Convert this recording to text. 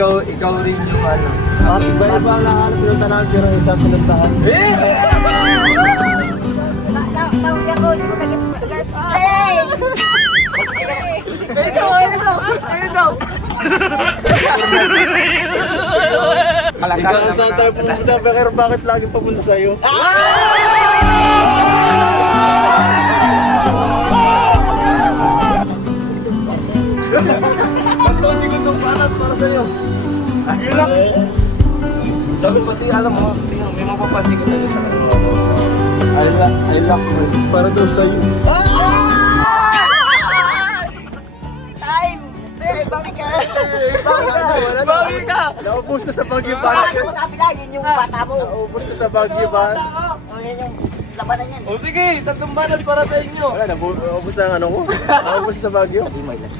ikaw rin yung ano. Iba-iba ang lahat. Pinuntahan pero isa pinuntahan. Tawag ako, hindi mo naging... Hey! Ikaw! Ikaw saan tayo pumunta, pero bakit laging papunta sa'yo? Tatlong segundong panat para sa'yo. Hirap! Sabi pati alam mo, tingnan, may mapapansin ko tayo sa kanila. I love you. Para daw sa'yo. Time! Hey, bakit ka? Bakit ka? Naubos ka sa Baguio ba? Bakit mo sabi na, yun yung bata mo. Naubos ka sa Baguio ba? Yan yung labanan yan. O sige, tatlong panat para sa inyo. Wala, naubos na ang ano ko. Naubos sa Baguio. Sabi mo yan.